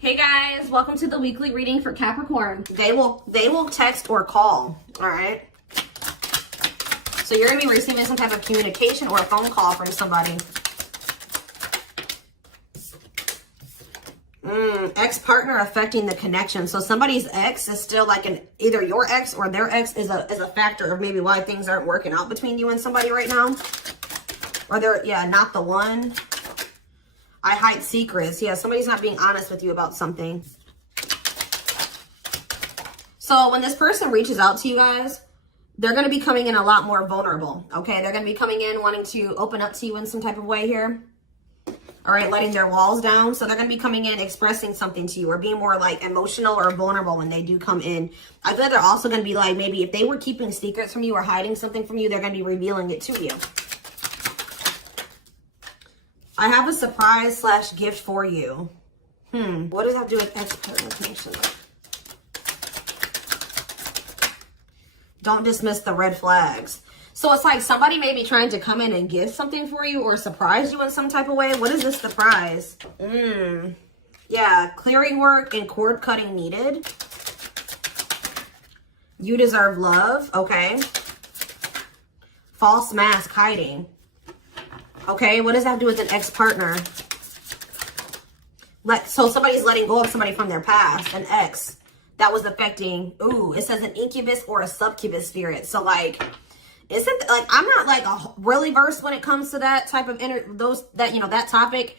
Hey guys, welcome to the weekly reading for Capricorn. They will text or call, all right? So you're going to be receiving some type of communication or a phone call from somebody. Ex-partner affecting the connection. So somebody's ex is still like either your ex or their ex is a factor of maybe why things aren't working out between you and somebody right now. Or they're, not the one. I hide secrets. Yeah, somebody's not being honest with you about something. So when this person reaches out to you guys, they're going to be coming in a lot more vulnerable, okay? They're going to be coming in wanting to open up to you in some type of way here. All right, letting their walls down. So they're going to be coming in expressing something to you or being more like emotional or vulnerable when they do come in. I feel like they're also going to be like, maybe if they were keeping secrets from you or hiding something from you, they're going to be revealing it to you. I have a surprise / gift for you. What does that have to do with ex-partner connection? Don't dismiss the red flags. So it's like somebody may be trying to come in and give something for you or surprise you in some type of way. What is this surprise? Yeah, clearing work and cord cutting needed. You deserve love. Okay. False mask hiding. Okay, what does that have to do with an ex-partner? So somebody's letting go of somebody from their past, an ex that was affecting. Ooh, it says an incubus or a succubus spirit. So like, isn't like I'm not like really versed when it comes to that type of that topic,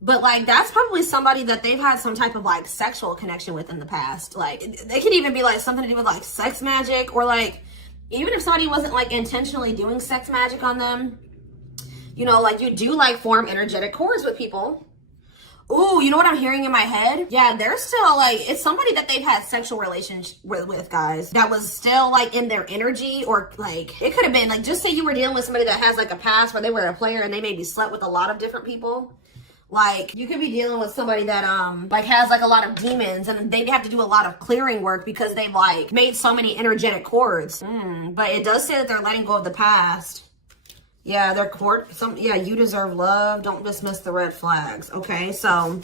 but like that's probably somebody that they've had some type of like sexual connection with in the past. Like they could even be like something to do with like sex magic, or like even if somebody wasn't like intentionally doing sex magic on them, like you do like form energetic cords with people. Ooh, you know what I'm hearing in my head? Yeah, they're still like, it's somebody that they've had sexual relations with, guys, that was still like in their energy, or like, it could have been like, just say you were dealing with somebody that has like a past where they were a player and they maybe slept with a lot of different people. Like, you could be dealing with somebody that, like has like a lot of demons and they have to do a lot of clearing work because they've like made so many energetic cords. But it does say that they're letting go of the past. Yeah, they're you deserve love. Don't dismiss the red flags. Okay, so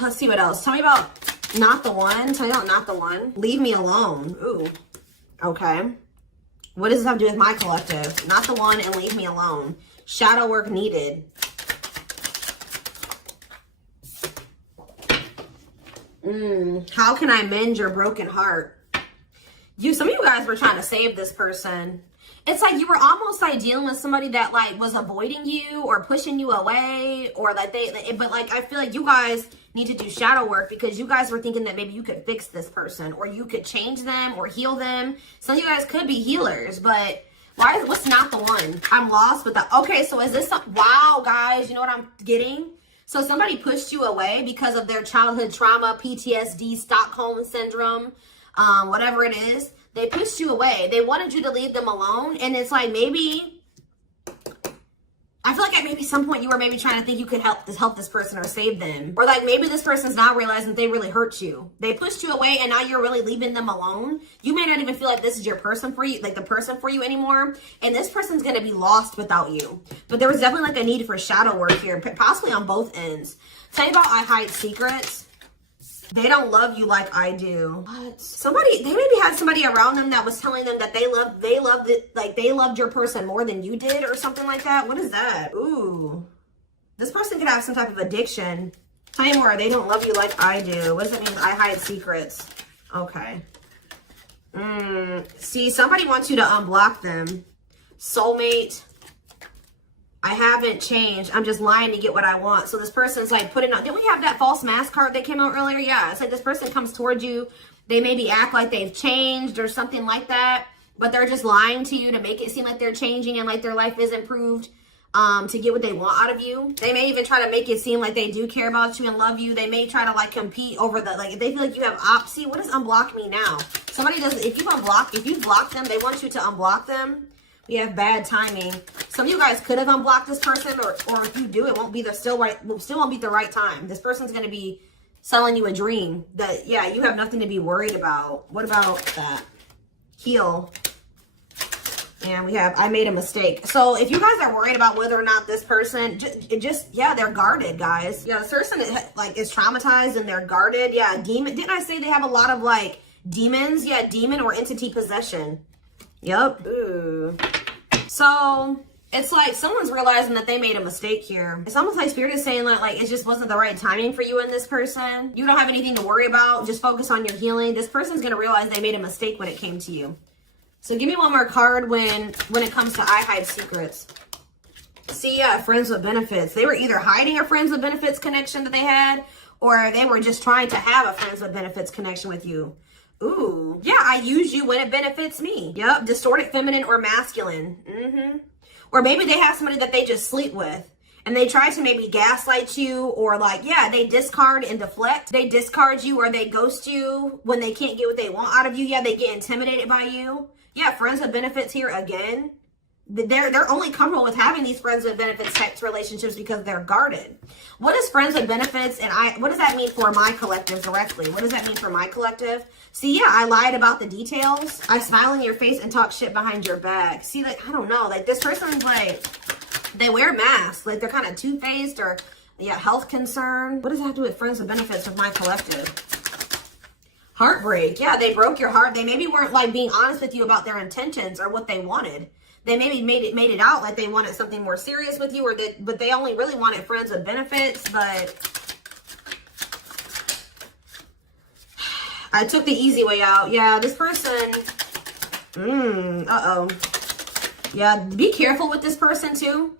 let's see what else. Tell me about not the one. Tell me about not the one. Leave me alone. Ooh, okay. What does this have to do with my collective? Not the one and leave me alone. Shadow work needed. How can I mend your broken heart? Some of you guys were trying to save this person. It's like you were almost like dealing with somebody that like was avoiding you or pushing you away, or like but like I feel like you guys need to do shadow work because you guys were thinking that maybe you could fix this person or you could change them or heal them. Some of you guys could be healers, but what's not the one? I'm lost with that. Okay, so is this wow, guys, you know what I'm getting? So somebody pushed you away because of their childhood trauma, PTSD, Stockholm syndrome, whatever it is. They pushed you away. They wanted you to leave them alone. And it's like maybe, I feel like at maybe some point you were maybe trying to think you could help this person or save them. Or like maybe this person's now realizing that they really hurt you. They pushed you away and now you're really leaving them alone. You may not even feel like this is your person for you, like the person for you anymore. And this person's going to be lost without you. But there was definitely like a need for shadow work here, possibly on both ends. Tell you about I hide secrets. They don't love you like I do. What? They maybe had somebody around them that was telling them that they loved your person more than you did or something like that. What is that? Ooh. This person could have some type of addiction. Tell me more. They don't love you like I do. What does it mean? I hide secrets. Okay. See, somebody wants you to unblock them. Soulmate. I haven't changed. I'm just lying to get what I want. So this person's like putting on. Didn't we have that false mask card that came out earlier? Yeah. It's like this person comes towards you. They maybe act like they've changed or something like that. But they're just lying to you to make it seem like they're changing and like their life is improved to get what they want out of you. They may even try to make it seem like they do care about you and love you. They may try to like compete over if they feel like you have see, what does unblock me now? Somebody does, if you block them, they want you to unblock them. We have bad timing. Some of you guys could have unblocked this person, or if you do, it won't be still won't be the right time. This person's going to be selling you a dream that, yeah, you have nothing to be worried about. What about that? Heal. And we have, I made a mistake. So if you guys are worried about whether or not this person, yeah, they're guarded, guys. Yeah, this person is traumatized and they're guarded. Yeah, demon. Didn't I say they have a lot of like demons? Yeah, demon or entity possession. Yep. Ooh. So it's like someone's realizing that they made a mistake here. It's almost like Spirit is saying like it just wasn't the right timing for you and this person. You don't have anything to worry about. Just focus on your healing. This person's going to realize they made a mistake when it came to you. So give me one more card when it comes to I hide secrets. See, friends with benefits. They were either hiding a friends with benefits connection that they had, or they were just trying to have a friends with benefits connection with you. Ooh, yeah, I use you when it benefits me. Yep, distorted feminine or masculine. Or maybe they have somebody that they just sleep with. And they try to maybe gaslight you, or like, yeah, they discard and deflect. They discard you or they ghost you when they can't get what they want out of you. Yeah, they get intimidated by you. Yeah, friends with benefits here again. They're only comfortable with having these friends with benefits types relationships because they're guarded. What is friends with benefits? And what does that mean for my collective directly? What does that mean for my collective? See, yeah, I lied about the details. I smile in your face and talk shit behind your back. See, like, I don't know. Like, this person's like, they wear masks. Like, they're kind of two-faced or, yeah, health concern. What does that have to do with friends with benefits with my collective? Heartbreak. Yeah, they broke your heart. They maybe weren't like being honest with you about their intentions or what they wanted. They maybe made it out like they wanted something more serious with you, but they only really wanted friends with benefits. But I took the easy way out. Yeah, this person. Yeah, be careful with this person too.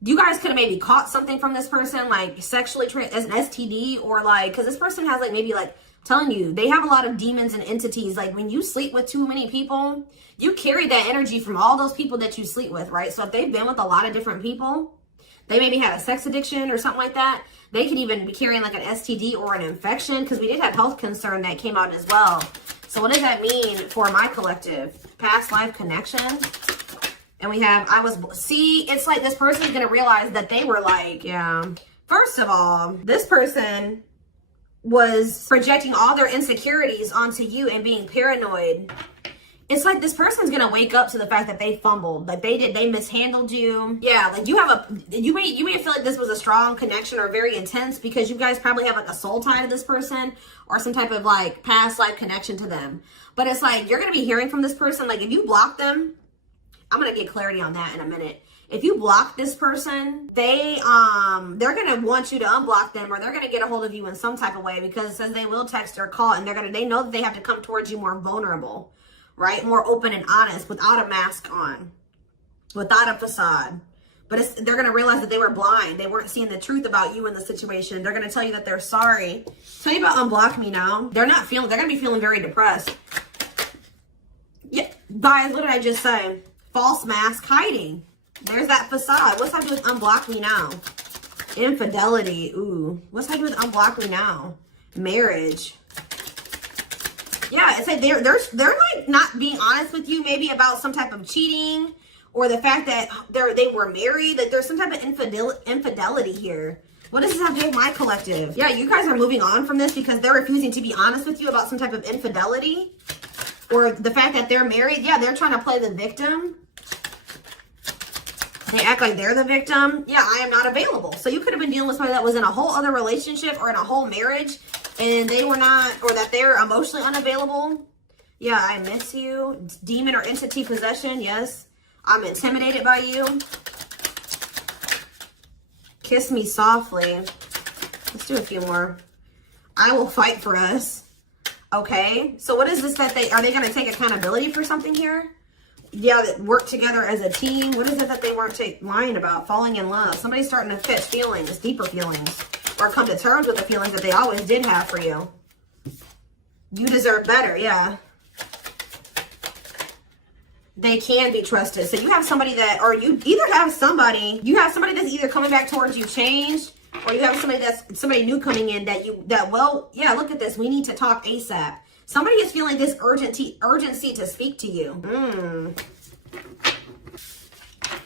You guys could have maybe caught something from this person, like sexually as an STD, or like, because this person has like maybe like, telling you, they have a lot of demons and entities. Like when you sleep with too many people, you carry that energy from all those people that you sleep with, right? So if they've been with a lot of different people, they maybe had a sex addiction or something like that. They could even be carrying like an STD or an infection, because we did have health concern that came out as well. So what does that mean for my collective? Past life connection. And we have, see, it's like this person's going to realize that they were like, yeah. First of all, this person was projecting all their insecurities onto you and being paranoid. It's like this person's gonna wake up to the fact that they fumbled, like they mishandled you. Yeah, like you may feel like this was a strong connection or very intense because you guys probably have like a soul tie to this person or some type of like past life connection to them. But it's like you're gonna be hearing from this person. Like if you block them, I'm gonna get clarity on that in a minute. If you block this person, they're gonna want you to unblock them, or they're gonna get a hold of you in some type of way, because it says they will text or call, and they know that they have to come towards you more vulnerable, right? More open and honest, without a mask on, without a facade. But they're gonna realize that they were blind. They weren't seeing the truth about you in the situation. They're gonna tell you that they're sorry. Tell you about unblock me now. They're gonna be feeling very depressed. Yeah, guys, what did I just say? False mask hiding. There's that facade. What's that do with unblock me now? Infidelity. Ooh. What's that do with unblock me now? Marriage. Yeah, it's like they're like not being honest with you, maybe about some type of cheating, or the fact that they were married. That there's some type of infidelity here. What does this have to do with my collective? Yeah, you guys are moving on from this because they're refusing to be honest with you about some type of infidelity, or the fact that they're married. Yeah, they're trying to play the victim. They act like they're the victim. Yeah, I am not available. So you could have been dealing with somebody that was in a whole other relationship or in a whole marriage, and they were not, or that they're emotionally unavailable. Yeah, I miss you. Demon or entity possession. Yes, I'm intimidated by you. Kiss me softly. Let's do a few more. I will fight for us. Okay, so what is this that are they going to take accountability for something here? Yeah, that work together as a team. What is it that they weren't lying about? Falling in love. Somebody's starting to catch feelings, deeper feelings, or come to terms with the feelings that they always did have for you. You deserve better, yeah. They can be trusted. So you have somebody that, or you have somebody that's either coming back towards you changed, or you have somebody new coming in well, yeah, look at this. We need to talk ASAP. Somebody is feeling this urgency to speak to you.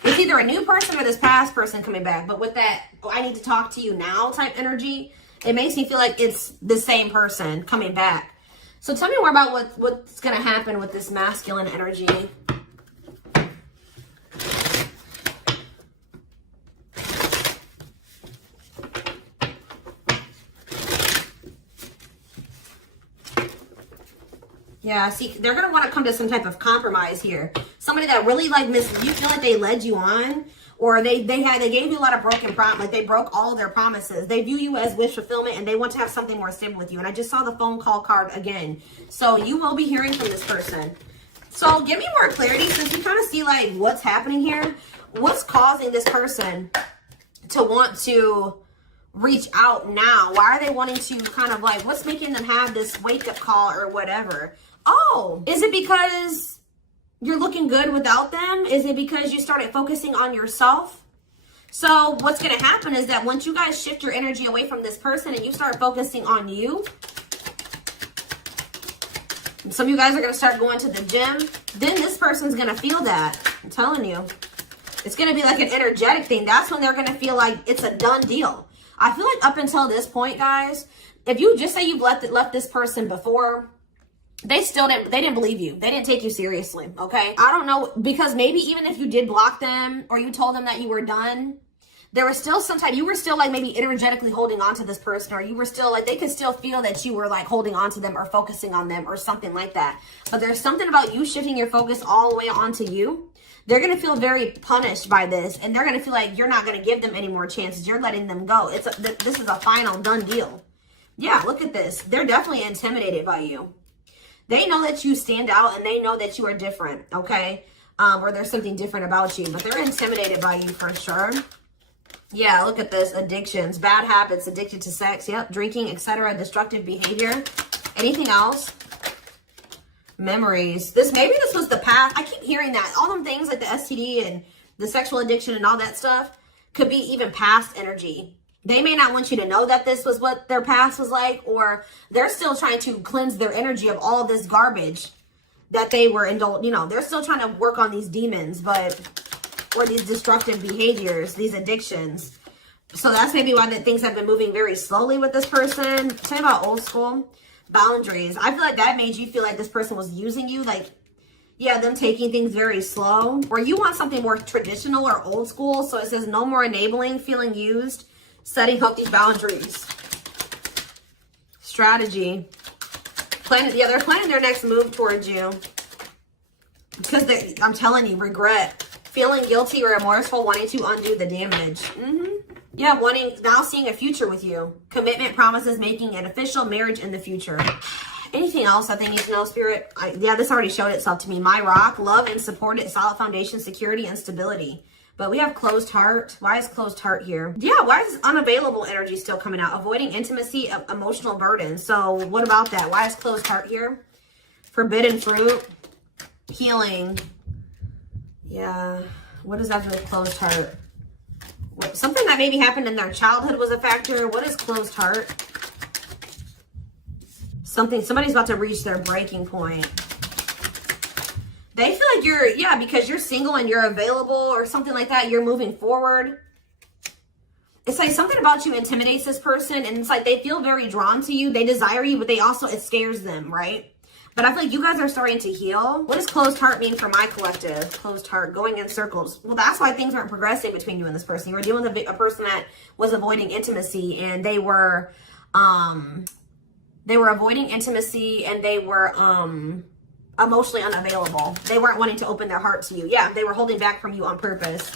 It's either a new person or this past person coming back. But with that, I need to talk to you now type energy, it makes me feel like it's the same person coming back. So tell me more about what's going to happen with this masculine energy. Yeah, see, they're going to want to come to some type of compromise here. Somebody that really like you feel like they led you on, or they gave you a lot of broken promise, like they broke all of their promises. They view you as wish fulfillment, and they want to have something more stable with you. And I just saw the phone call card again. So you will be hearing from this person. So give me more clarity, since you kind of see like what's happening here. What's causing this person to want to reach out now? Why are they wanting to kind of like, what's making them have this wake up call or whatever? Oh, is it because you're looking good without them? Is it because you started focusing on yourself? So what's going to happen is that once you guys shift your energy away from this person and you start focusing on you, some of you guys are going to start going to the gym, then this person's going to feel that. I'm telling you. It's going to be like an energetic thing. That's when they're going to feel like it's a done deal. I feel like up until this point, guys, if you just say you've left this person before, they didn't believe you. They didn't take you seriously, okay? I don't know, because maybe even if you did block them or you told them that you were done, there was still you were still like maybe energetically holding on to this person, or you were still like, they could still feel that you were like holding on to them or focusing on them or something like that. But there's something about you shifting your focus all the way onto you. They're going to feel very punished by this, and they're going to feel like you're not going to give them any more chances. You're letting them go. This is a final done deal. Yeah, look at this. They're definitely intimidated by you. They know that you stand out, and they know that you are different, okay? Or there's something different about you, but they're intimidated by you for sure. Yeah, look at this. Addictions, bad habits, addicted to sex, yep, drinking, etc., destructive behavior. Anything else? Memories. Maybe this was the past. I keep hearing that. All them things like the STD and the sexual addiction and all that stuff could be even past energy. They may not want you to know that this was what their past was like, or they're still trying to cleanse their energy of all this garbage that they were indulged. You know, they're still trying to work on these demons, or these destructive behaviors, these addictions. So that's maybe why things have been moving very slowly with this person. Tell me about old school boundaries. I feel like that made you feel like this person was using you, like, yeah, them taking things very slow. Or you want something more traditional or old school. So it says no more enabling, feeling used, setting healthy boundaries. Strategy. They're planning their next move towards you. Because I'm telling you, regret. Feeling guilty or remorseful, wanting to undo the damage. Yeah, now seeing a future with you. Commitment, promises, making an official marriage in the future. Anything else that they need to know, Spirit? Yeah, this already showed itself to me. My rock, love and support, solid foundation, security, and stability. But we have closed heart. Why is closed heart here? Yeah, why is unavailable energy still coming out? Avoiding intimacy, emotional burden. So what about that? Why is closed heart here? Forbidden fruit, healing. Yeah, what does that do with closed heart? Something that maybe happened in their childhood was a factor. What is closed heart? Somebody's about to reach their breaking point. They feel like because you're single and you're available or something like that, you're moving forward. It's like something about you intimidates this person, and it's like they feel very drawn to you. They desire you, but it scares them, right? But I feel like you guys are starting to heal. What does closed heart mean for my collective? Closed heart, going in circles. Well, that's why things weren't progressing between you and this person. You were dealing with a person that was avoiding intimacy, and they were avoiding intimacy, and they were emotionally unavailable. They weren't wanting to open their heart to you. Yeah, they were holding back from you on purpose.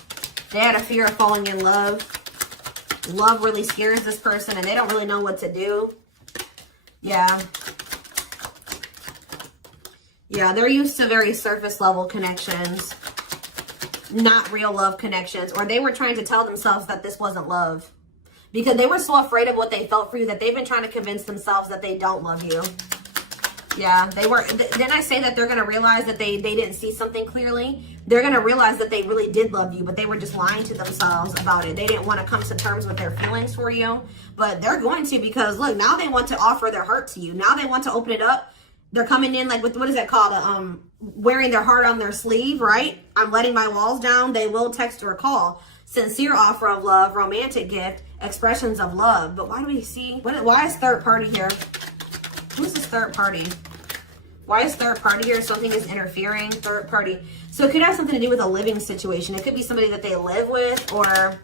They had a fear of falling in love. Love really scares this person, and they don't really know what to do. Yeah. Yeah, they're used to very surface level connections, not real love connections. Or they were trying to tell themselves that this wasn't love, because they were so afraid of what they felt for you that they've been trying to convince themselves that they don't love you. Yeah, they were. Then I say that they're going to realize that they didn't see something clearly. They're going to realize that they really did love you, but they were just lying to themselves about it. They didn't want to come to terms with their feelings for you, but they're going to, because look, now they want to offer their heart to you. Now they want to open it up. They're coming in like with, what is that called? Wearing their heart on their sleeve, right? I'm letting my walls down. They will text or call. Sincere offer of love, romantic gift, expressions of love. But why do we see, why is third party here? Who's this third party? Why is third party here? Something is interfering, third party. So it could have something to do with a living situation. It could be somebody that they live with, or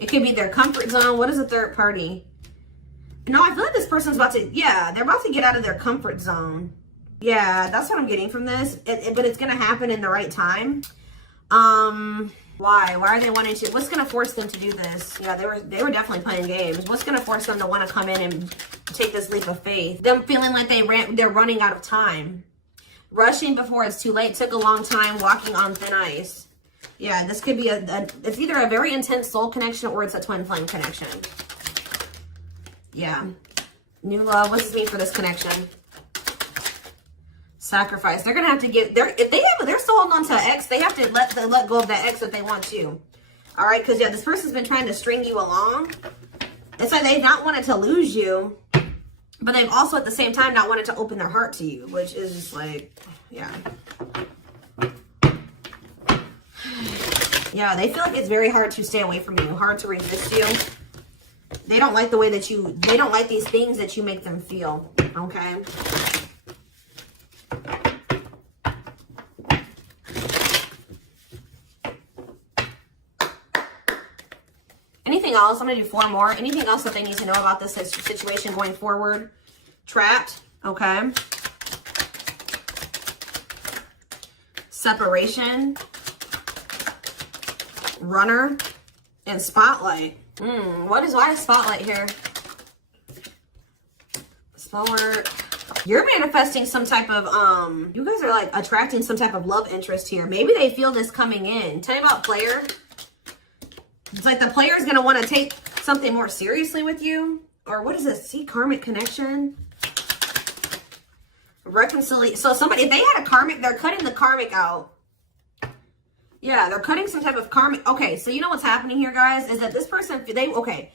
it could be their comfort zone. What is a third party? No, I feel like this person's about to, they're about to get out of their comfort zone. Yeah, that's what I'm getting from this. But it's going to happen in the right time. Why? Why are they wanting to? What's going to force them to do this? Yeah, they were definitely playing games. What's going to force them to want to come in and take this leap of faith? Them feeling like they're running out of time. Rushing before it's too late. Took a long time. Walking on thin ice. Yeah, this could be it's either a very intense soul connection or it's a twin flame connection. Yeah. New love. What does this mean for this connection? Sacrifice. They're gonna have to give. If they're still holding on to an ex, they have to let go of that ex if they want to. All right, because yeah, this person's been trying to string you along. It's like they've not wanted to lose you, but they've also at the same time not wanted to open their heart to you, which is just like, yeah. Yeah, they feel like it's very hard to stay away from you, hard to resist you. They don't like the way that they don't like these things that you make them feel, okay? Anything else? I'm going to do 4 more. Anything else that they need to know about this situation going forward? Trapped, okay? Separation. Runner. And spotlight. Why is spotlight here? Spell work. You're manifesting some type of, you guys are like attracting some type of love interest here. Maybe they feel this coming in. Tell me about player. It's like the player is going to want to take something more seriously with you. Or what is this? See, karmic connection. Reconciliation. So somebody, if they had a karmic, they're cutting the karmic out. Yeah, they're cutting some type of karmic. Okay, so you know what's happening here, guys, is that this person, okay.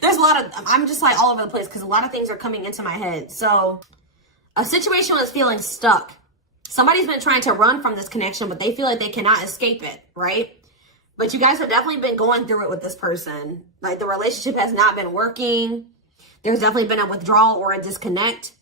There's a lot of, I'm just like all over the place because a lot of things are coming into my head. So a situation was feeling stuck. Somebody's been trying to run from this connection, but they feel like they cannot escape it, right? But you guys have definitely been going through it with this person. Like the relationship has not been working. There's definitely been a withdrawal or a disconnect.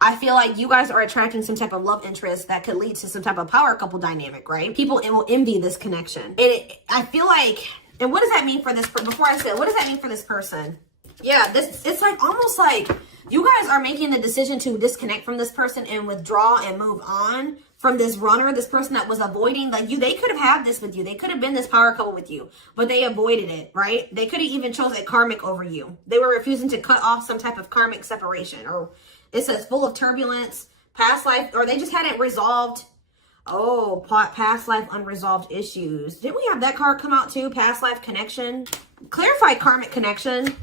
I feel like you guys are attracting some type of love interest that could lead to some type of power couple dynamic, right? People will envy this connection. I feel like, and what does that mean for this, before I say it, what does that mean for this person? Yeah, it's like almost like you guys are making the decision to disconnect from this person and withdraw and move on from this runner, this person that was avoiding, like they could have had this with you. They could have been this power couple with you, but they avoided it, right? They could have even chose a karmic over you. They were refusing to cut off some type of karmic separation, or it says full of turbulence, past life, or they just hadn't resolved. Oh, past life unresolved issues. Didn't we have that card come out too? Past life connection. Clarify karmic connection.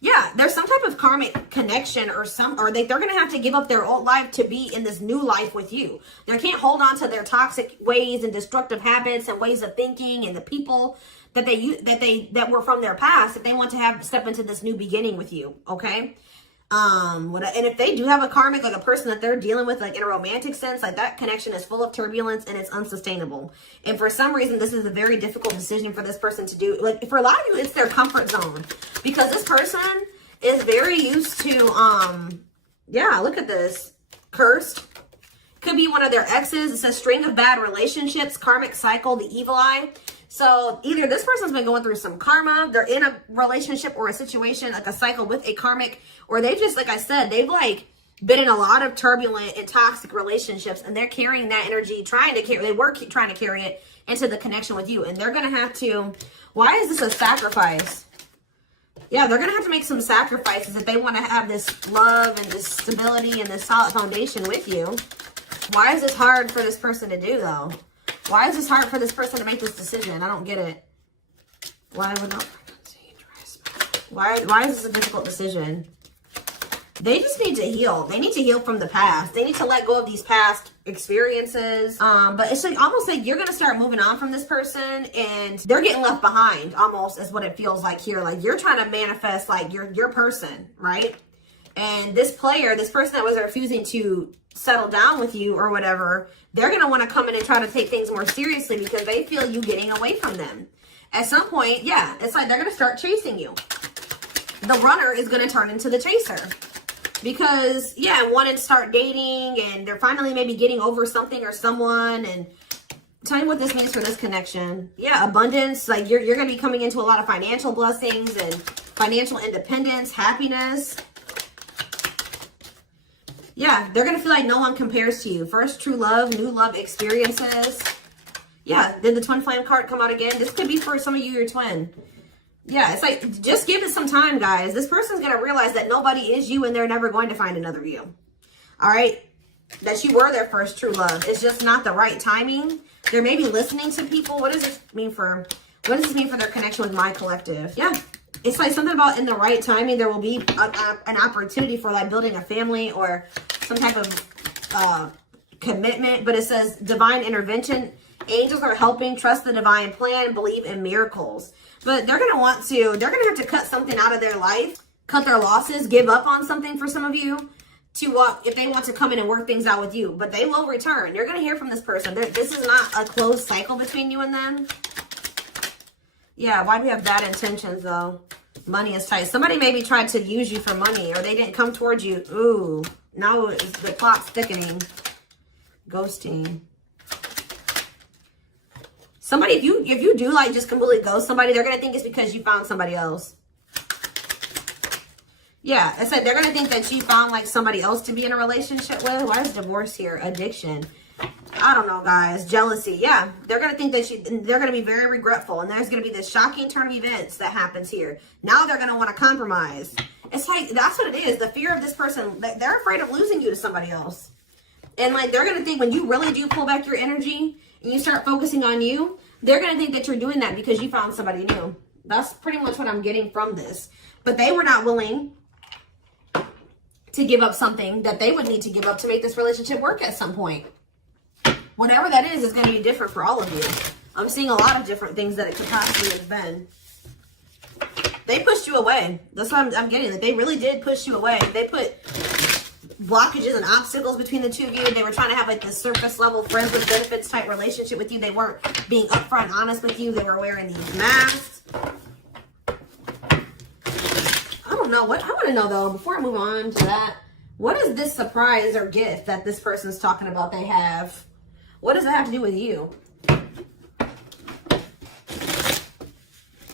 Yeah, there's some type of karmic connection or they're going to have to give up their old life to be in this new life with you. They can't hold on to their toxic ways and destructive habits and ways of thinking and the people that were from their past if they want to step into this new beginning with you, okay? And if they do have a karmic, like a person that they're dealing with, like in a romantic sense, like that connection is full of turbulence and it's unsustainable. And for some reason, this is a very difficult decision for this person to do. Like for a lot of you, it's their comfort zone because this person is very used to, yeah, look at this. Cursed. Could be one of their exes. It says string of bad relationships, karmic cycle, the evil eye. So either this person's been going through some karma, they're in a relationship or a situation, like a cycle with a karmic, or they just, like I said, they've like been in a lot of turbulent and toxic relationships and they're carrying that energy, trying to carry it into the connection with you. And they're going to have to, why is this a sacrifice? Yeah, they're going to have to make some sacrifices if they want to have this love and this stability and this solid foundation with you. Why is this hard for this person to do though? Why is this hard for this person to make this decision? I don't get it. Why is this a difficult decision? They just need to heal. They need to heal from the past. They need to let go of these past experiences. But it's like almost like you're going to start moving on from this person and they're getting left behind almost is what it feels like here. Like you're trying to manifest like your person, right? And this person that was refusing to settle down with you or whatever, they're going to want to come in and try to take things more seriously because they feel you getting away from them. At some point, yeah, it's like they're going to start chasing you. The runner is going to turn into the chaser because, yeah, wanting to start dating and they're finally maybe getting over something or someone. And tell me what this means for this connection. Yeah, abundance. Like you're going to be coming into a lot of financial blessings and financial independence, happiness. Yeah, they're going to feel like no one compares to you. First true love, new love experiences. Yeah, did the twin flame card come out again? This could be for some of you, your twin. Yeah, it's like, just give it some time, guys. This person's going to realize that nobody is you and they're never going to find another you. All right? That you were their first true love. It's just not the right timing. They're maybe listening to people. What does this mean for their connection with my collective? Yeah. It's like something about in the right timing, there will be an opportunity for like building a family or some type of commitment. But it says divine intervention. Angels are helping, trust the divine plan, believe in miracles. But they're going to have to cut something out of their life, cut their losses, give up on something for some of you if they want to come in and work things out with you. But they will return. You're going to hear from this person. This is not a closed cycle between you and them. Yeah, why do we have bad intentions though? Money is tight. Somebody maybe tried to use you for money or they didn't come towards you. Ooh, now the plot's thickening. Ghosting. Somebody, if you do like just completely ghost somebody, they're going to think it's because you found somebody else. Yeah, it's like they're going to think that you found like somebody else to be in a relationship with. Why is divorce here? Addiction. I don't know, guys. Jealousy. Yeah, they're going to think that they're going to be very regretful. And there's going to be this shocking turn of events that happens here. Now they're going to want to compromise. It's like, that's what it is. The fear of this person, they're afraid of losing you to somebody else. And like, they're going to think when you really do pull back your energy and you start focusing on you, they're going to think that you're doing that because you found somebody new. That's pretty much what I'm getting from this. But they were not willing to give up something that they would need to give up to make this relationship work at some point. Whatever that is going to be different for all of you. I'm seeing a lot of different things that it could possibly have been. They pushed you away. That's what I'm getting. That they really did push you away. They put blockages and obstacles between the two of you. They were trying to have like this surface level friends with benefits type relationship with you. They weren't being upfront and honest with you. They were wearing these masks. I don't know. I want to know though, before I move on to that, what is this surprise or gift that this person's talking about they have? What does it have to do with you?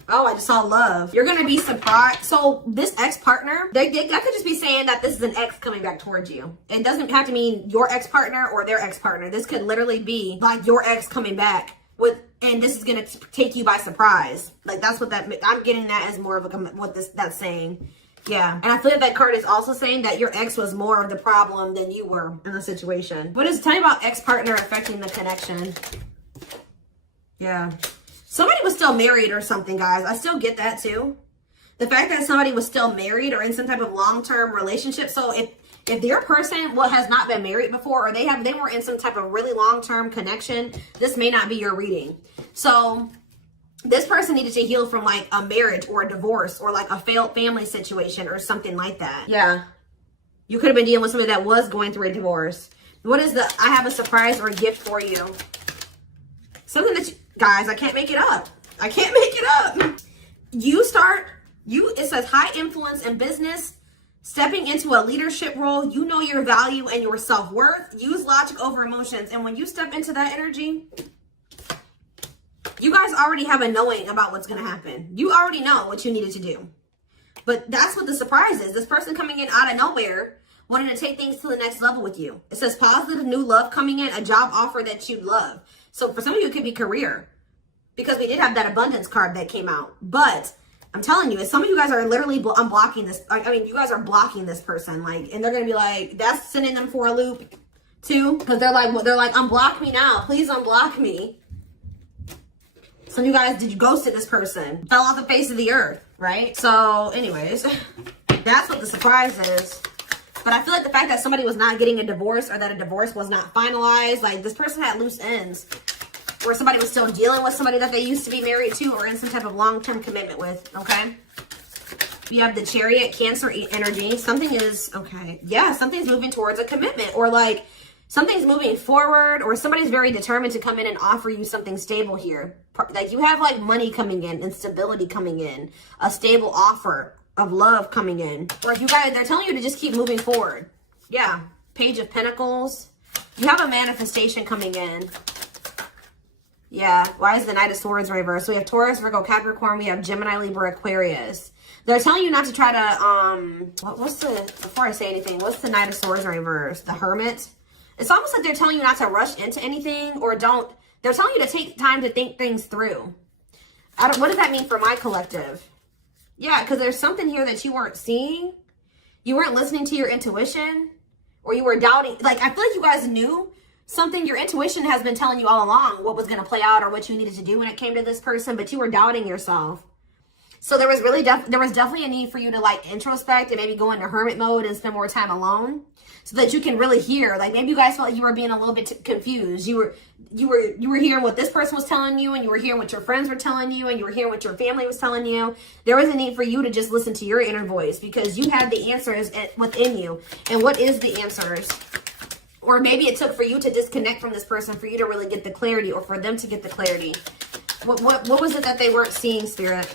Oh, I just saw love. You're going to be surprised. So this ex-partner, that could just be saying that this is an ex coming back towards you. It doesn't have to mean your ex-partner or their ex-partner. This could literally be like your ex coming back and this is going to take you by surprise. Like that's what I'm getting that as more of that's saying. Yeah. And I feel like that card is also saying that your ex was more of the problem than you were in the situation. Tell me about ex-partner affecting the connection. Yeah. Somebody was still married or something, guys. I still get that too. The fact that somebody was still married or in some type of long-term relationship. So if their person has not been married before or they were in some type of really long-term connection, this may not be your reading. So this person needed to heal from like a marriage or a divorce or like a failed family situation or something like that. Yeah. You could have been dealing with somebody that was going through a divorce. What is I have a surprise or a gift for you. Something that guys, I can't make it up. I can't make it up. It says high influence in business, stepping into a leadership role. You know your value and your self-worth. Use logic over emotions. And when you step into that energy, you guys already have a knowing about what's going to happen. You already know what you needed to do. But that's what the surprise is. This person coming in out of nowhere, wanting to take things to the next level with you. It says positive new love coming in, a job offer that you love. So for some of you, it could be career. Because we did have that abundance card that came out. But I'm telling you, some of you guys are literally unblocking this. I mean, you guys are blocking this person. And they're going to be like, that's sending them for a loop too. Because they're like, unblock me now. Please unblock me. Some of you guys, did you ghosted this person? Fell off the face of the earth, right? So anyways, that's what the surprise is. But I feel like the fact that somebody was not getting a divorce or that a divorce was not finalized, like this person had loose ends. Or somebody was still dealing with somebody that they used to be married to or in some type of long-term commitment with, okay? You have the Chariot, Cancer energy. Something is, okay, yeah, something's moving towards a commitment or like something's moving forward or somebody's very determined to come in and offer you something stable here. Like you have like money coming in and stability coming in, a stable offer of love coming in. Or if you guys, they're telling you to just keep moving forward. Yeah, Page of Pentacles. You have a manifestation coming in. Yeah, why is the Knight of Swords reversed? So we have Taurus, Virgo, Capricorn. We have Gemini, Libra, Aquarius. They're telling you not to try to, before I say anything, what's the Knight of Swords reversed? The Hermit? It's almost like they're telling you not to rush into anything or they're telling you to take time to think things through. What does that mean for my collective? Yeah, because there's something here that you weren't seeing. You weren't listening to your intuition, or you were doubting. Like, I feel like you guys knew something. Your intuition has been telling you all along what was going to play out or what you needed to do when it came to this person, but you were doubting yourself. So there was really there was definitely a need for you to like introspect and maybe go into hermit mode and spend more time alone so that you can really hear. Like, maybe you guys felt like you were being a little bit confused. You were hearing what this person was telling you, and you were hearing what your friends were telling you, and you were hearing what your family was telling you. There was a need for you to just listen to your inner voice because you had the answers within you. And what is the answers? Or maybe it took for you to disconnect from this person for you to really get the clarity, or for them to get the clarity. What was it that they weren't seeing, Spirit?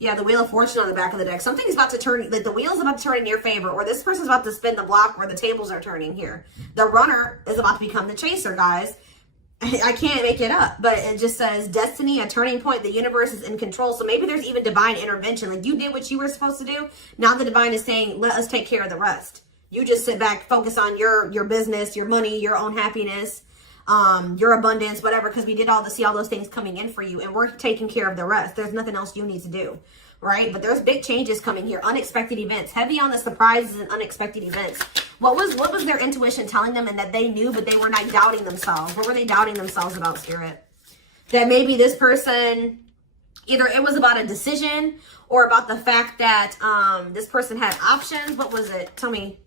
Yeah, the Wheel of Fortune on the back of the deck. Something's about to turn, like the wheel's about to turn in your favor, or this person's about to spin the block where the tables are turning here. The runner is about to become the chaser, guys. I can't make it up, but it just says destiny, a turning point. The universe is in control. So maybe there's even divine intervention. Like, you did what you were supposed to do. Now the divine is saying, let us take care of the rest. You just sit back, focus on your business, your money, your own happiness, your abundance, whatever, because we did see all those things coming in for you, and we're taking care of the rest. There's nothing else you need to do, right? But there's big changes coming here, unexpected events, heavy on the surprises and unexpected events. What was their intuition telling them, and that they knew, but they were not doubting themselves? What were they doubting themselves about, Spirit? That maybe this person, either it was about a decision or about the fact that this person had options. What was it? Tell me.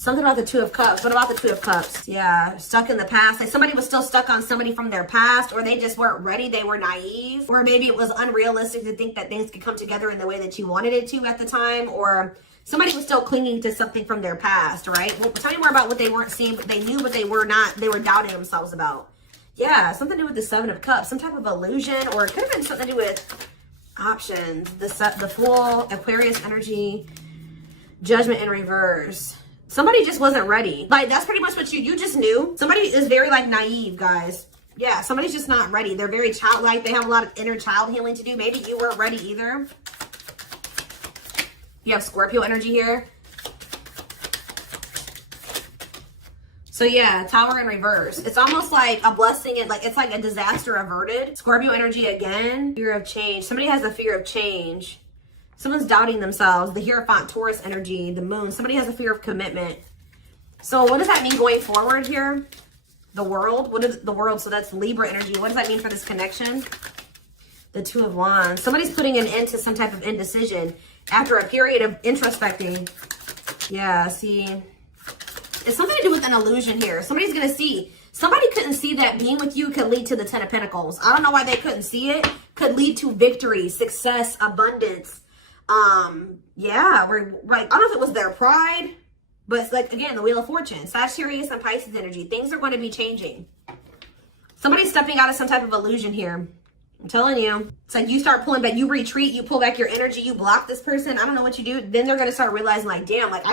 Something about the Two of Cups. What about the Two of Cups? Yeah, stuck in the past. Like, somebody was still stuck on somebody from their past, or they just weren't ready. They were naive, or maybe it was unrealistic to think that things could come together in the way that you wanted it to at the time, or somebody was still clinging to something from their past, right? Well, tell me more about what they weren't seeing, but they knew, but they were not. They were doubting themselves about. Yeah, something to do with the Seven of Cups, some type of illusion, or it could have been something to do with options. The Fool, Aquarius energy, Judgment in reverse. Somebody just wasn't ready. Like, that's pretty much what you just knew. Somebody is very, like, naive, guys. Yeah, somebody's just not ready. They're very childlike. They have a lot of inner child healing to do. Maybe you weren't ready either. You have Scorpio energy here. So, yeah, Tower in reverse. It's almost like a blessing. It's like a disaster averted. Scorpio energy again. Fear of change. Somebody has a fear of change. Someone's doubting themselves. The Hierophant, Taurus energy, the moon. Somebody has a fear of commitment. So what does that mean going forward here? The world. What is the world? So that's Libra energy. What does that mean for this connection? The Two of Wands. Somebody's putting an end to some type of indecision after a period of introspecting. Yeah, see. It's something to do with an illusion here. Somebody's going to see. Somebody couldn't see that being with you could lead to the Ten of Pentacles. I don't know why they couldn't see it. Could lead to victory, success, abundance. Yeah, we're like, I don't know if it was their pride, but it's like, again, the Wheel of Fortune, Sagittarius and Pisces energy. Things are going to be changing. Somebody's stepping out of some type of illusion here. I'm telling you. It's like you start pulling back, you retreat, you pull back your energy, you block this person. I don't know what you do. Then they're going to start realizing, like, damn, like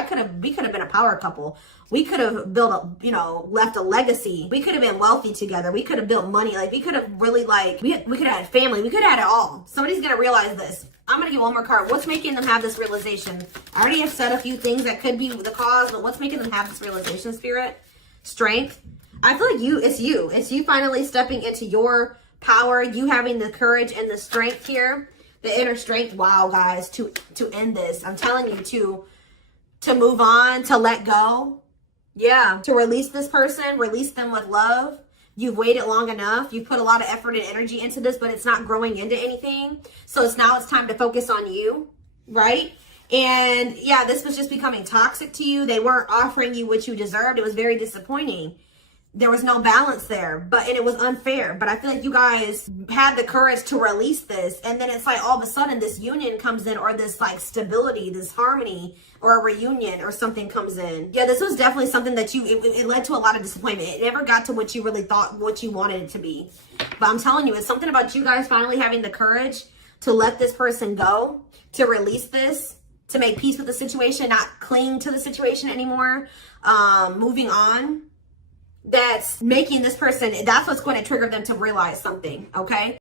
we could have been a power couple. We could have built left a legacy. We could have been wealthy together. We could have built money. Like, we could have really, like, we could have had family. We could have had it all. Somebody's going to realize this. I'm going to give one more card. What's making them have this realization? I already have said a few things that could be the cause, but what's making them have this realization, Spirit? Strength. I feel like it's you. It's you finally stepping into your power, you having the courage and the strength here, the inner strength. Wow, guys, to end this. I'm telling you, to move on, to let go. Yeah, to release this person, release them with love. You've waited long enough. You've put a lot of effort and energy into this, but it's not growing into anything. So it's time to focus on you, right? And yeah, this was just becoming toxic to you. They weren't offering you what you deserved. It was very disappointing. There was no balance there, and it was unfair. But I feel like you guys had the courage to release this. And then it's like all of a sudden this union comes in, or this like stability, this harmony, or a reunion or something comes in. Yeah, this was definitely something that it led to a lot of disappointment. It never got to what you really thought, what you wanted it to be. But I'm telling you, it's something about you guys finally having the courage to let this person go, to release this, to make peace with the situation, not cling to the situation anymore, moving on. that's making this person, that's what's going to trigger them to realize something, okay?